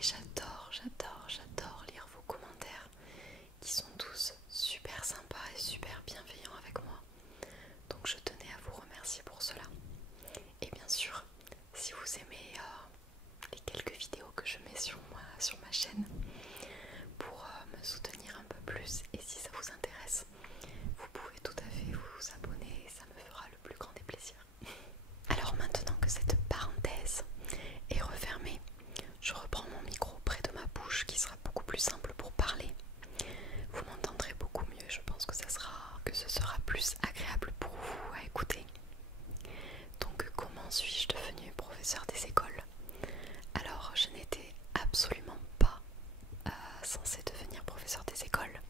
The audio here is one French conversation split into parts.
et j'adore lire vos commentaires qui sont tous super sympas et super bienveillants avec moi. Donc je tenais à vous remercier pour cela. Et bien sûr, si vous aimez les quelques vidéos que je mets sur ma chaîne pour me soutenir un peu plus, et si ça vous intéresse, vous pouvez tout à fait vous abonner et ça me fera le plus grand des plaisirs. Alors maintenant que cette parenthèse est refermée, je reprends mon micro près de ma bouche qui sera beaucoup plus simple pour parler. Vous m'entendrez beaucoup mieux, je pense que ce sera plus agréable pour vous à écouter. Donc comment suis-je devenue professeure des écoles? Alors je n'étais absolument pas censée devenir professeure des écoles.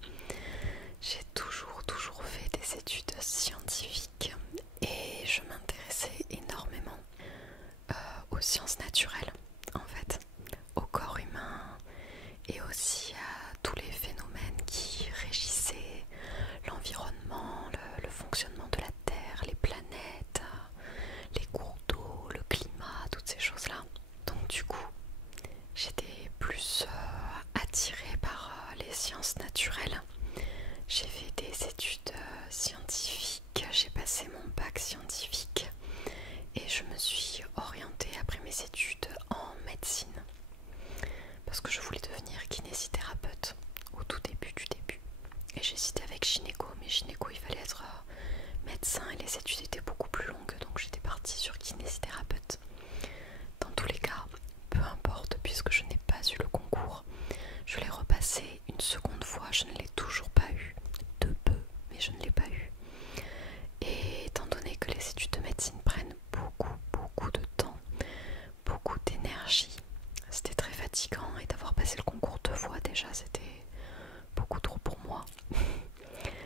J'ai toujours fait des études scientifiques et je m'intéressais énormément aux sciences naturelles en fait, au corps humain et aussi à tous les phénomènes qui régissaient l'environnement, le fonctionnement de la Terre, les planètes, les cours d'eau, le climat, toutes ces choses-là. Donc du coup, j'étais plus attirée par les sciences naturelles. J'ai fait des études scientifiques, j'ai passé mon bac scientifique et je me suis orientée après mes études en médecine parce que je voulais devenir kinésithérapeute au tout début du début. Et j'hésitais avec gynéco, mais gynéco il fallait être médecin et les études étaient beaucoup plus longues, donc j'étais partie sur kinésithérapeute. Dans tous les cas, peu importe, puisque je n'ai pas eu le concours, je l'ai repassé une seconde fois, je ne l'ai toujours pas eu, de peu, mais je ne l'ai pas eu. Et étant donné que les études de médecine prennent beaucoup de temps, beaucoup d'énergie, c'était très fatigant et d'avoir passé le concours 2 fois déjà, c'était beaucoup trop pour moi.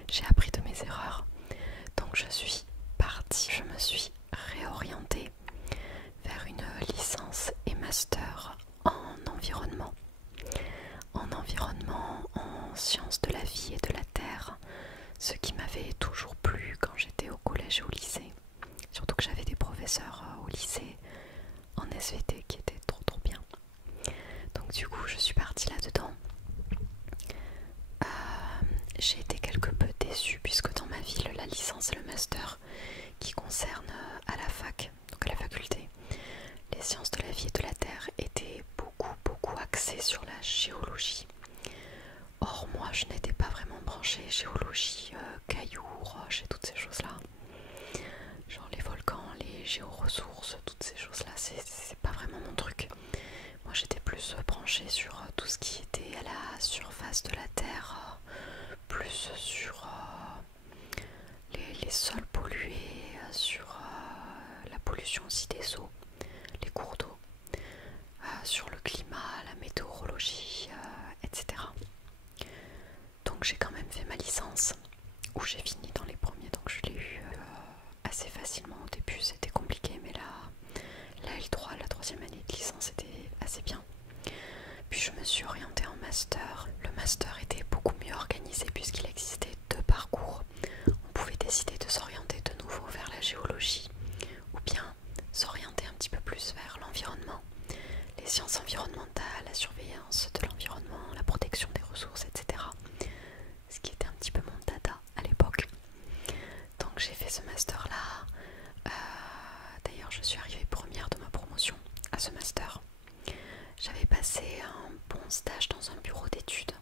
J'ai appris de mes erreurs, donc je suis partie, je me suis réorientée vers une licence et master en environnement, en sciences de la vie et de la terre, ce qui m'avait toujours plu quand j'étais au collège et au lycée, surtout que j'avais des professeurs au lycée en SVT qui étaient trop bien. Donc du coup je suis partie là-dedans. J'ai été quelque peu déçue puisque dans ma ville la licence et le master qui concernent à la fac, donc à la faculté, les sciences de la vie et de la terre étaient beaucoup axées sur la géologie. Or moi je n'étais pas vraiment branchée géologie, cailloux, roches et toutes ces choses-là. Genre les volcans, les géoressources, toutes ces choses-là, c'est pas vraiment mon truc. Moi j'étais plus branchée sur tout ce qui était à la surface de la terre, plus sur les sols pollués, sur la pollution aussi des eaux, les cours d'eau, sur le climat, la météorologie, etc. Donc j'ai quand même fait ma licence, où j'ai fini dans les premiers, donc je l'ai eu assez facilement. Au début c'était compliqué, mais la L3, la troisième année de licence, était assez bien. Puis je me suis orientée en master. Le master était beaucoup mieux organisé puisqu'il existait 2 parcours. On pouvait décider de s'orienter de nouveau vers la géologie ou bien s'orienter un petit peu plus vers l'environnement, les sciences environnementales, la surveillance de l'environnement, la protection des ressources, etc. Ce qui était un petit peu mon dada à l'époque. Donc j'ai fait ce master là. D'ailleurs je suis arrivée première de ma promotion à ce master. J'avais passé un bon stage dans un bureau d'études,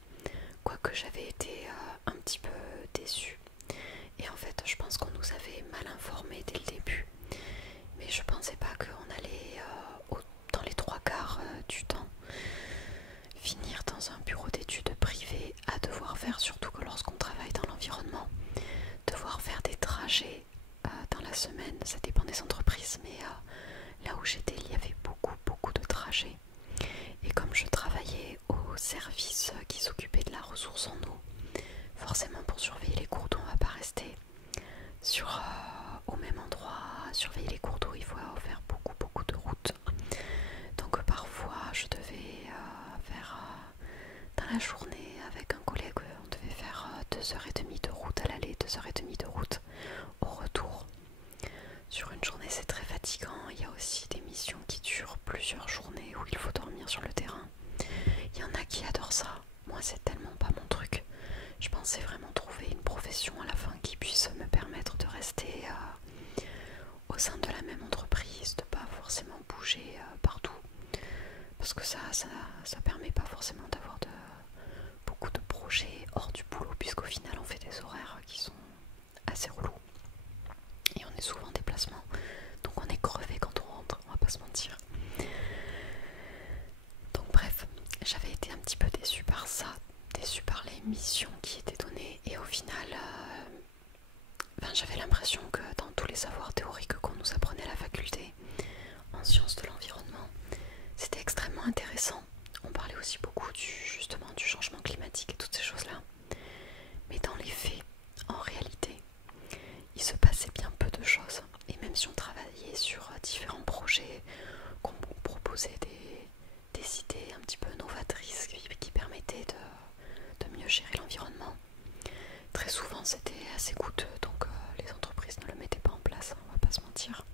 quoique j'avais été un petit peu déçue. Et en fait je pense qu'on nous avait mal informés dès le début, mais je pensais pas qu'on allait dans les 3/4 du temps finir dans un bureau d'études privé à devoir faire, surtout que lorsqu'on travaille dans l'environnement, devoir faire des trajets dans la semaine. Ça dépend des entreprises, mais là où j'étais il y avait beaucoup de trajets. Et comme je travaillais au service qui s'occupait de la ressource en eau, forcément pour surveiller les cours d'eau on va pas rester au même endroit. Surveiller les cours d'eau il faut faire beaucoup de routes. Donc parfois je devais faire dans la journée avec un collègue, on devait faire 2h30 de route à l'aller, 2h30 de route au retour. Sur une journée c'est très fatigant. Il y a aussi des missions qui durent plusieurs journées où il faut dormir sur le terrain. faire ça. Moi c'est tellement pas mon truc. Je pensais vraiment trouver une profession à la fin qui puisse me permettre de rester au sein de la même entreprise, de pas forcément bouger partout. Parce que ça permet pas forcément d'avoir beaucoup de projets hors du boulot, puisqu'au final on fait des horaires qui sont assez relous. Et on est souvent en déplacement, donc on est crevé quand on rentre, on va pas se mentir. Donc bref, j'avais été un petit peu déçue par ça, déçue par les missions qui étaient données, et au final, j'avais l'impression que dans tous les savoirs théoriques qu'on nous apprenait à la faculté, en sciences de l'environnement, c'était extrêmement intéressant. On parlait aussi beaucoup justement du changement climatique et toutes ces choses-là. Mais dans les faits, en réalité, il se passait bien peu de choses. Et même si on travaillait sur différents projets, qu'on proposait des idées un petit peu novatrices qui permettaient de mieux gérer l'environnement, très souvent c'était assez coûteux, donc les entreprises ne le mettaient pas en place, on va pas se mentir,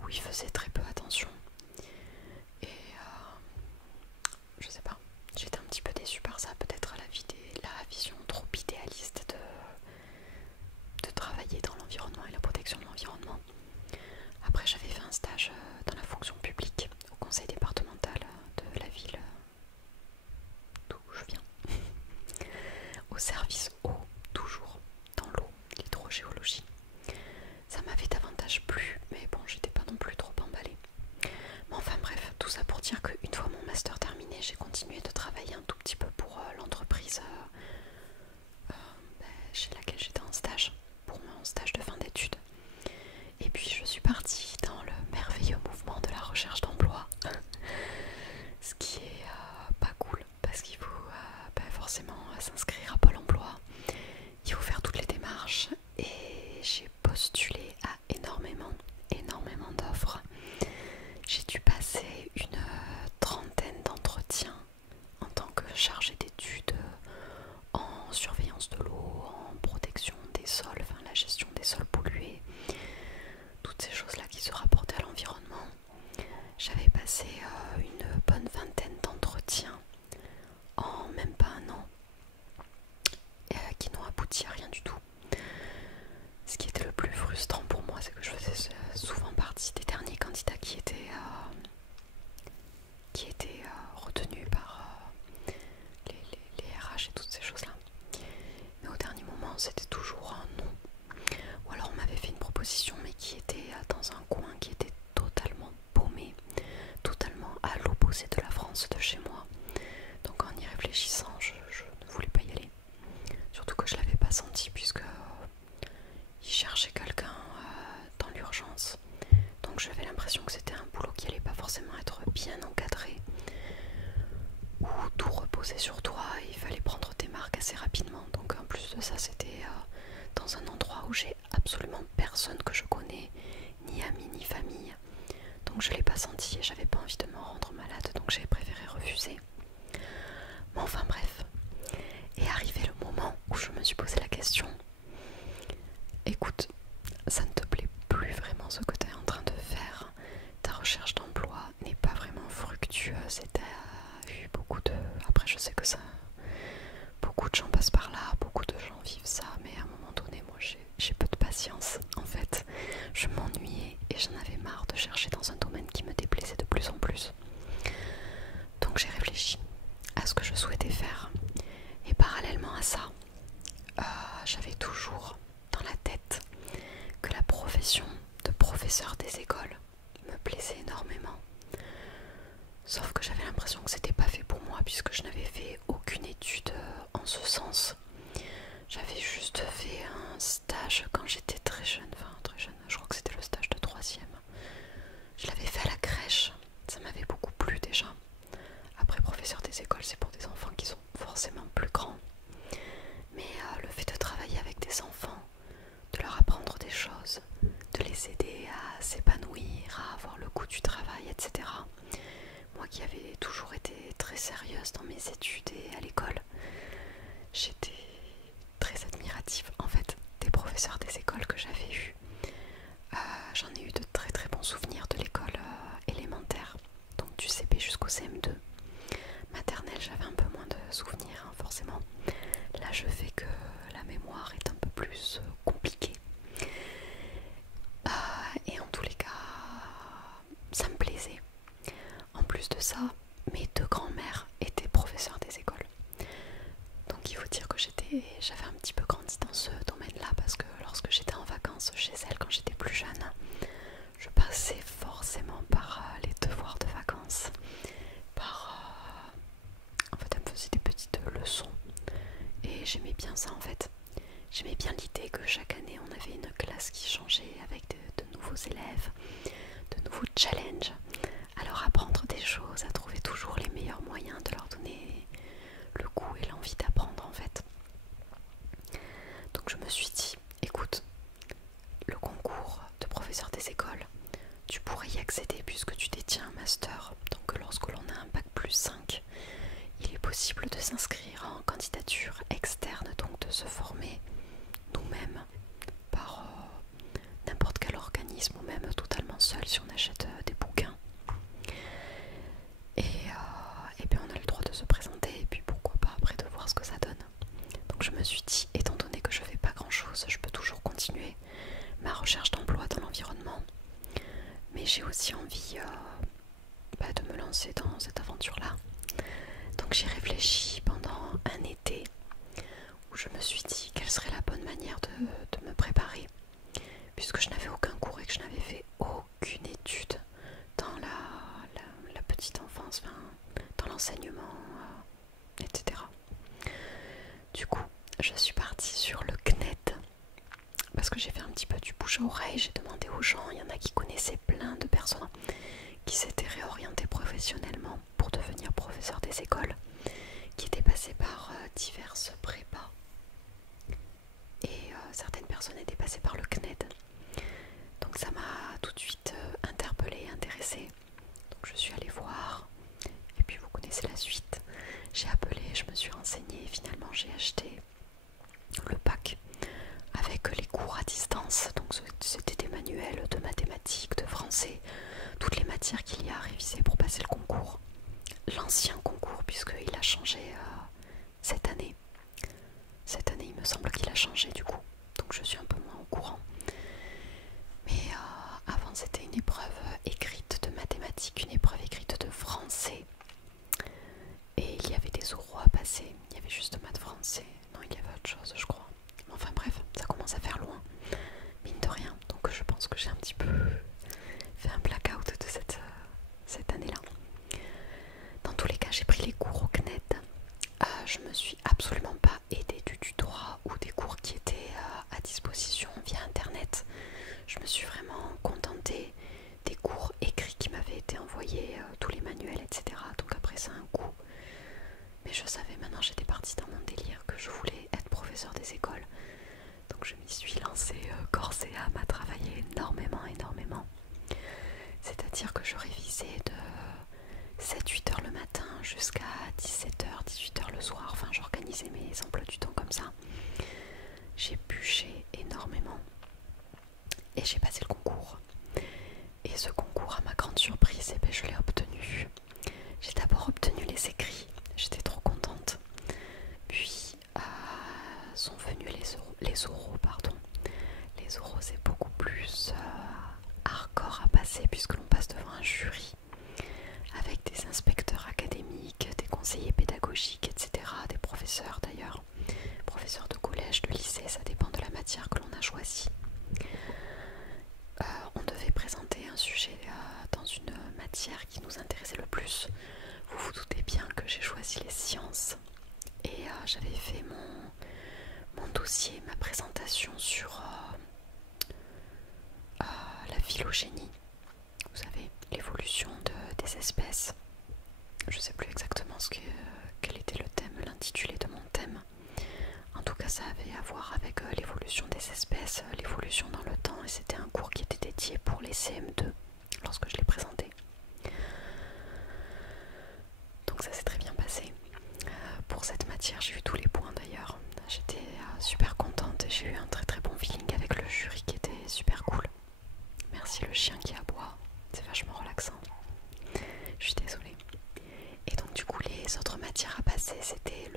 ou ils faisaient très peu attention. Et je sais pas, j'étais un petit peu déçue par ça, peut-être la vision trop idéaliste de travailler dans l'environnement et la protection de l'environnement. Après j'avais fait un stage dans la fonction publique au conseil départemental de la ville d'où je viens, au service eau, toujours dans l'eau, l'hydrogéologie. Ça m'avait davantage plu, mais bon, j'étais pas non plus trop emballée. Mais enfin bref, tout ça pour dire qu'une fois mon master terminé, j'ai continué de travailler un tout petit peu pour l'entreprise chez laquelle j'étais en stage, pour mon stage de fin d'études. Et puis je suis partie dans le merveilleux mouvement de la recherche d'emploi, ce qui est pas cool, parce qu'il faut forcément s'inscrire à Pôle emploi, il faut faire toutes les démarches, et j'ai postulé à énormément d'offres. J'ai dû passer une trentaine d'entretiens en tant que chargée d'études en surveillance de l'eau, en protection des sols, enfin la gestion des sols pollués, toutes ces choses-là qui se rapportaient à l'environnement. J'avais passé une bonne vingtaine d'entretiens en même pas un an, qui n'ont abouti à rien du tout. Ce qui était le plus frustrant pour moi, c'est que je faisais souvent partie des derniers candidats qui étaient retenus par les RH et toutes ces choses-là. Mais au dernier moment, c'était toujours un non. Ou alors on m'avait fait une proposition, mais qui était dans un coin qui était totalement paumé, totalement à l'opposé de la France de chez moi. Donc en y réfléchissant, je ne voulais pas y aller. Surtout que je l'avais pas senti, puisque il cherchait quelqu'un dans l'urgence. Donc j'avais l'impression que c'était un boulot qui allait pas forcément être bien encadré, où tout reposait sur toi et il fallait prendre tes marques assez rapidement. Donc en plus de ça, c'était dans un endroit où j'ai absolument personne que je connais, ni amis ni famille. Donc je l'ai pas senti et j'avais pas envie de me rendre malade, donc j'ai préféré refuser. Mais enfin bref, est arrivé le moment où je me suis posé la question: écoute, ça ne te plaît plus vraiment ce que tu es en train de faire, ta recherche d'emploi n'est pas vraiment fructueuse et tu as eu beaucoup de... Après je sais que ça... Beaucoup de gens passent par là, beaucoup de gens vivent ça, mais à un moment donné, moi j'ai peu de patience. En fait, je m'ennuyais et j'en avais marre de chercher dans un domaine qui me déplaisait de plus en plus. Donc j'ai réfléchi à ce que je souhaitais faire. Et parallèlement à ça, j'avais toujours dans la tête que la profession de professeur des écoles me plaisait énormément. Sauf que j'avais l'impression que c'était pas fait pour moi, puisque je n'avais fait aucune étude en ce sens. J'avais juste fait un stage quand j'étais très jeune, je crois que c'était le stage de 3e. Je l'avais fait à la crèche, ça m'avait beaucoup plu déjà. Après, professeur des écoles, c'est pour des enfants qui sont forcément plus grands. Mais le fait de travailler avec des enfants, de leur apprendre des choses, de les aider à s'épanouir, à avoir le goût du travail, etc. Moi qui avais toujours été très sérieuse dans mes études et à l'école, j'étais très admirative en fait des professeurs des écoles que j'avais eus. J'en ai eu de très très bons souvenirs de l'école élémentaire, donc du CP jusqu'au CM2. Maternelle, j'avais un peu moins de souvenirs, hein, forcément. Là je fais que la mémoire est un peu plus compliquée. Et en tous les cas, ça me plaisait. En plus de ça, mes deux grands-mères étaient professeurs des écoles. Donc il faut dire que j'avais un petit peu grandi dans ce domaine-là parce que lorsque j'étais en vacances chez elles quand j'étais plus jeune, je passais forcément par les devoirs de vacances. En fait, elle me faisait des petites leçons et j'aimais bien ça en fait. J'aimais bien l'idée que chaque année on avait une classe qui changeait avec de nouveaux élèves, de nouveaux challenges, à leur apprendre des choses, à trouver toujours les meilleurs moyens de leur donner le goût et l'envie d'apprendre en fait. Donc je me suis dit, écoute, le concours de professeur des écoles, tu pourrais y accéder puisque tu détiens un master. Donc lorsque l'on a un bac plus 5, il est possible de s'inscrire en candidature externe, donc de se former nous-mêmes par n'importe quel organisme ou même totalement seul si on achète des bouquins. Et bien on a le droit de se présenter et puis pourquoi pas après de voir ce que ça donne. Donc je me suis dit, étant donné que je fais pas grand chose, je peux toujours continuer ma recherche d'emploi dans l'environnement, mais j'ai aussi envie de me lancer dans cette aventure là. Donc j'ai réfléchi pendant un été où je me suis dit quelle serait la bonne manière de me préparer, puisque je n'avais aucun cours et que je n'avais fait aucune étude dans la petite enfance, dans l'enseignement, etc. Du coup, je suis partie sur le CNED parce que j'ai fait un petit peu du bouche à oreille, j'ai demandé aux gens, il y en a qui connaissaient plein de personnes qui s'étaient réorientées professionnellement pour devenir professeurs des écoles, qui étaient passés par diverses prépas et certaines personnes étaient passées par le CNED. Donc ça m'a tout de suite interpellée, intéressée. Donc je suis allée voir et puis vous connaissez la suite. J'ai appelé, je me suis renseignée et finalement j'ai acheté le pack avec les cours à distance. Donc c'était des manuels de mathématiques, de français, toutes les matières qu'il y a à réviser pour passer le concours. L'ancien concours puisqu'il a changé cette année. Cette année il me semble qu'il a changé du coup. Donc je suis un peu moins au courant. Mais avant c'était une épreuve écrite de mathématiques, une épreuve écrite de français. Et il y avait des oraux à passer. Il y avait juste maths français. Non, il y avait autre chose je crois. Enfin bref, ça commence à faire loin. Mine de rien. Donc je pense que j'ai un petit peu fait un blackout de cette année-là. Dans tous les cas, j'ai pris les cours au CNED. Je me suis absolument pas aidée du tutorat ou des cours qui étaient à disposition via internet. Je me suis vraiment contentée des cours écrits qui m'avaient été envoyés, tous les manuels, etc. Donc après ça a un coût. Mais je savais maintenant, j'étais partie dans mon délire que je voulais être professeur des écoles. Donc je m'y suis lancée corps et âme à travailler énormément. C'est-à-dire que je révisais de 7-8 heures le matin jusqu'à 17h, 18h le soir. Enfin, j'organisais mes emplois du temps comme ça. J'ai bûché énormément et j'ai passé le concours. Et ce concours, à ma grande surprise, je l'ai obtenu. J'ai d'abord obtenu les écrits, j'étais trop contente. Puis sont venus les oraux, pardon. Les oraux, c'est beaucoup plus hardcore à passer puisque l'on passe devant un jury avec des inspecteurs académiques, des conseillers pédagogiques, etc. Des professeurs d'ailleurs, professeurs de collège, de lycée, ça dépend de la matière que l'on a choisie. On devait présenter un sujet dans une matière qui nous intéressait le plus. Vous vous doutez bien que j'ai choisi les sciences et j'avais fait mon dossier, ma présentation sur la phylogénie, vous savez, l'évolution des espèces. Je sais plus exactement quel était le thème, l'intitulé de mon thème. En tout cas, ça avait à voir avec l'évolution des espèces, l'évolution dans le temps, et c'était un cours qui était dédié pour les CM2 lorsque je l'ai présenté. Donc ça s'est très bien passé. Pour cette matière, j'ai eu tous les points d'ailleurs. J'étais super contente et j'ai eu un très très bon feeling avec le jury qui était super cool. Merci le chien qui aboie, c'est vachement relaxant. Je suis désolée. Et donc du coup les autres matières à passer, c'était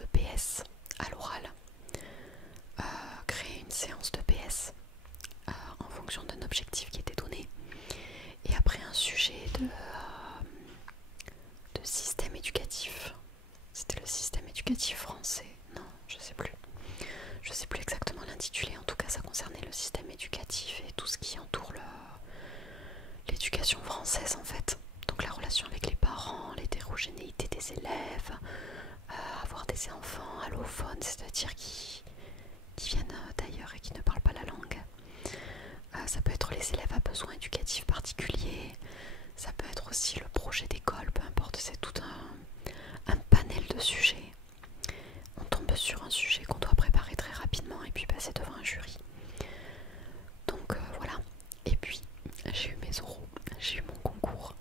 de système éducatif. C'était le système éducatif français. Non, je sais plus. Je sais plus exactement l'intitulé. En tout cas, ça concernait le système éducatif et tout ce qui entoure l'éducation française en fait. Donc la relation avec les parents, l'hétérogénéité des élèves, avoir des enfants allophones, c'est-à-dire qui viennent d'ailleurs et qui ne parlent pas la langue. Ça peut être les élèves à besoins éducatifs particuliers, ça peut être aussi le projet d'école, peu importe, c'est tout un panel de sujets. On tombe sur un sujet qu'on doit préparer très rapidement et puis passer devant un jury. Donc voilà. Et puis j'ai eu mes oraux, j'ai eu mon concours.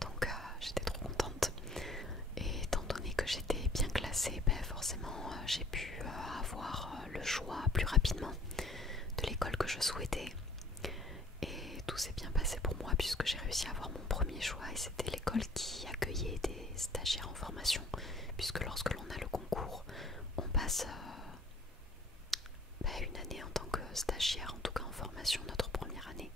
Donc j'étais trop contente. Et étant donné que j'étais bien classée, forcément j'ai pu avoir le choix plus rapidement de l'école que je souhaitais. Et tout s'est bien passé pour moi puisque j'ai réussi à avoir mon premier choix et c'était l'école qui accueillait des stagiaires en formation, puisque lorsque l'on a le concours, on passe une année en tant que stagiaire, en tout cas en formation, notre première année.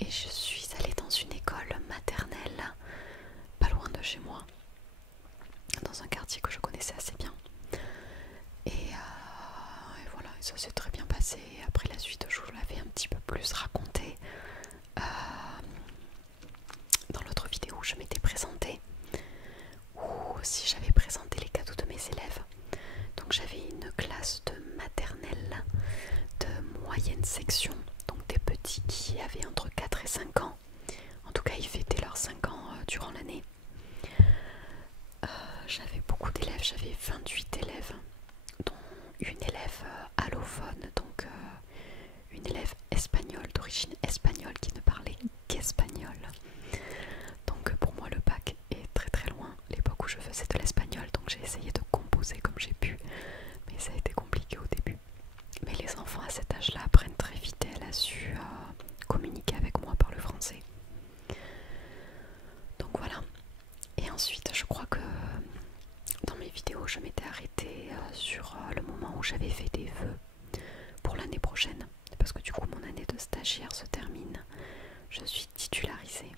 Et je suis allée dans une école maternelle pas loin de chez moi, dans un quartier que je connaissais assez bien. Et voilà, et ça s'est très bien passé. Après la suite, je vous l'avais un petit peu plus raconté dans l'autre vidéo où je m'étais présentée, où aussi j'avais présenté les cadeaux de mes élèves. Donc j'avais une classe de maternelle de moyenne section, donc des petits qui avaient entre 4 et 5 ans. En tout cas, ils fêtaient leurs 5 ans durant l'année. J'avais beaucoup d'élèves, j'avais 28 élèves, dont une élève allophone, donc une élève espagnole, d'origine espagnole, qui ne parlait qu'espagnol. Donc pour moi le bac est très très loin. L'époque où je faisais de l'espagnol, donc j'ai essayé de composer comme j'ai pu, mais ça a été compliqué au début. Mais les enfants à cet âge-là apprennent très vite et elle a su communiquer avec moi par le français. Donc voilà. Et ensuite je crois que dans mes vidéos je m'étais arrêtée sur le moment où j'avais fait des vœux pour l'année prochaine, parce que du coup mon année de stagiaire se termine. Je suis titularisée,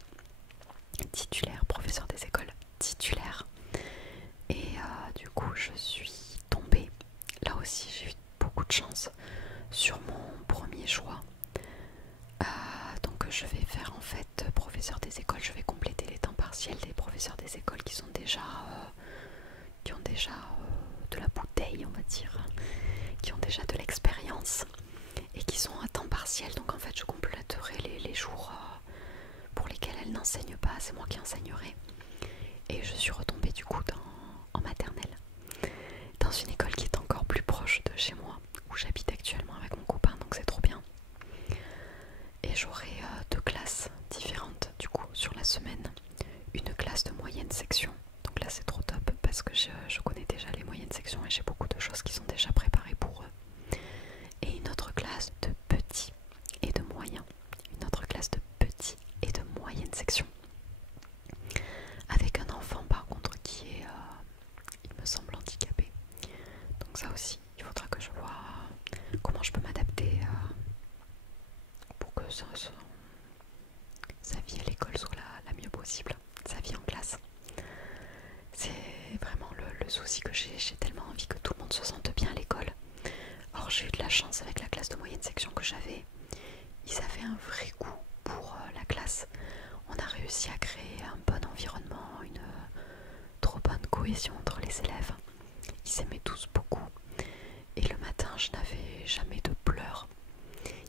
titulaire, professeur des écoles titulaire, et du coup je suis tombée, là aussi j'ai eu beaucoup de chance, sur mon premier choix. Donc je vais faire en fait professeur des écoles, je vais compléter les temps partiels des professeurs des écoles qui ont déjà de la bouteille, on va dire, qui ont déjà de l'expérience et qui sont à temps partiel. Donc en fait je compléterai les jours pour lesquels elles n'enseignent pas, c'est moi qui enseignerai. Et je suis retombée du coup en maternelle, dans une école qui est encore plus proche de chez moi, où j'habite actuellement avec mon copain, donc c'est trop bien. Et j'aurai 2 classes différentes du coup sur la semaine. Une classe de moyenne section, donc là c'est trop top parce que je connais déjà les moyennes sections et j'ai beaucoup de choses qui sont déjà préparées pour eux. Et une autre classe de petits et de moyens. Une autre classe de petits et de moyenne section. Avec un enfant par contre qui est, il me semble, handicapé. Donc ça aussi, il faudra que je vois comment je peux m'adapter pour que sa vie à l'école soit la mieux possible. Sa vie en classe. C'est vraiment le souci que j'ai tellement envie que tout le monde se sente bien à l'école. Or j'ai eu de la chance avec la classe de moyenne section que j'avais. Ils avaient un vrai goût pour la classe. On a réussi à créer un bon environnement, une trop bonne cohésion entre les élèves. Ils s'aimaient tous beaucoup. Et le matin, je n'avais jamais de pleurs.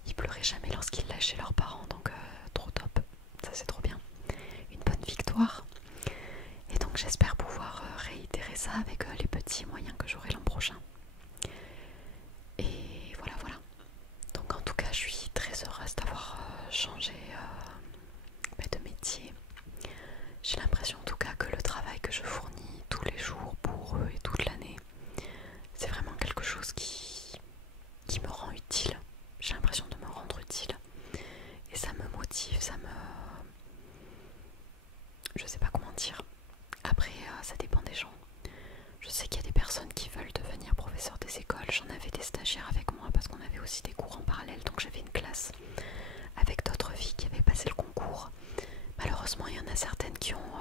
Ils pleuraient jamais lorsqu'ils lâchaient leurs parents, donc trop top. Ça c'est trop bien. Une bonne victoire. Et donc j'espère pouvoir réitérer ça avec les petits moyens que j'aurai l'an prochain. Et voilà. Donc en tout cas je suis très heureuse d'avoir changé de métier. J'ai l'impression en tout cas que le travail que je fournis tous les jours pour eux et toute l'année, c'est vraiment quelque chose qui me rend utile. J'ai l'impression de me rendre utile. Et ça me motive, je sais pas comment dire. Après, ça dépend des gens. Je sais qu'il y a des personnes qui veulent devenir professeur des écoles. J'en avais des stagiaires avec moi parce qu'on avait aussi des cours en parallèle. Donc j'avais une classe avec d'autres filles qui avaient passé le concours. Malheureusement, il y en a certaines qui ont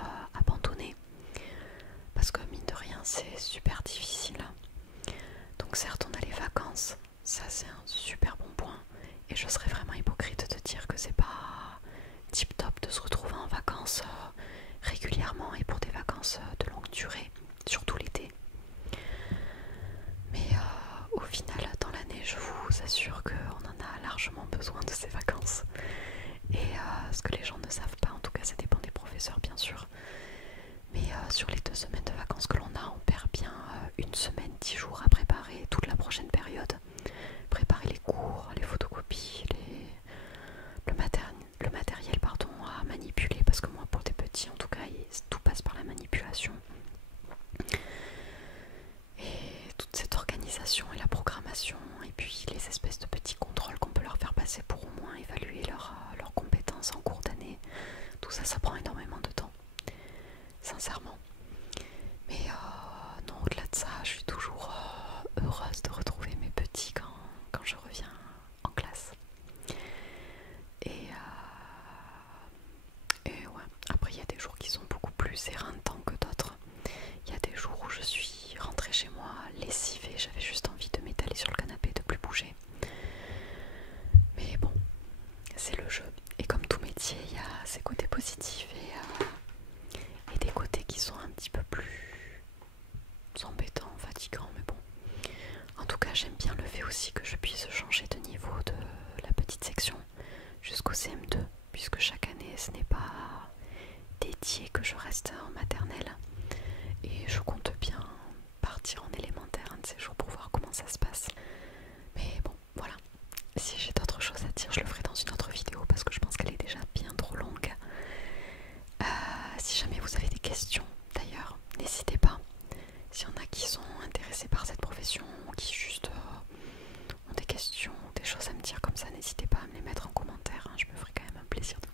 sûr. Mais sur les 2 semaines de vacances que l'on a, on perd bien 1 semaine, 10 jours à préparer toute la prochaine période. Préparer les cours, les photocopies, le matériel pardon, à manipuler, parce que moi pour des petits en tout cas tout passe par la manipulation. Et toute cette organisation et la programmation, et puis les espèces de petits contrôles qu'on peut leur faire passer pour au moins évaluer leurs compétences en cours d'année, tout ça, ça prend énormément de temps, sincèrement. Mais non, au-delà de ça, je suis toujours heureuse de retrouver mes petits quand je reviens en classe. Et ouais, après il y a des jours qui sont beaucoup plus éreintants que d'autres. Il y a des jours où je suis rentrée chez moi lessivée, j'avais juste envie de m'étaler sur le canapé, de plus bouger. Mais bon, c'est le jeu. Et comme tout métier, il y a ses côtés positifs et des côtés qui sont un petit peu plus embêtants, fatigants, mais bon. En tout cas, j'aime bien le fait aussi que je puisse changer de niveau de la petite section jusqu'au CM2, puisque chaque année, ce n'est pas dédié que je reste en maternelle. Et je compte bien partir en élémentaire un de ces jours pour voir comment ça se passe. Mais bon, voilà. Si j'ai d'autres choses à dire, je le ferai dans une autre vidéo parce que je pense qu'elle est déjà bien trop longue. Si jamais vous avez des questions, d'ailleurs, n'hésitez pas. S'il y en a qui sont intéressés par cette profession ou qui juste ont des questions, des choses à me dire comme ça, n'hésitez pas à me les mettre en commentaire, hein. Je me ferai quand même un plaisir de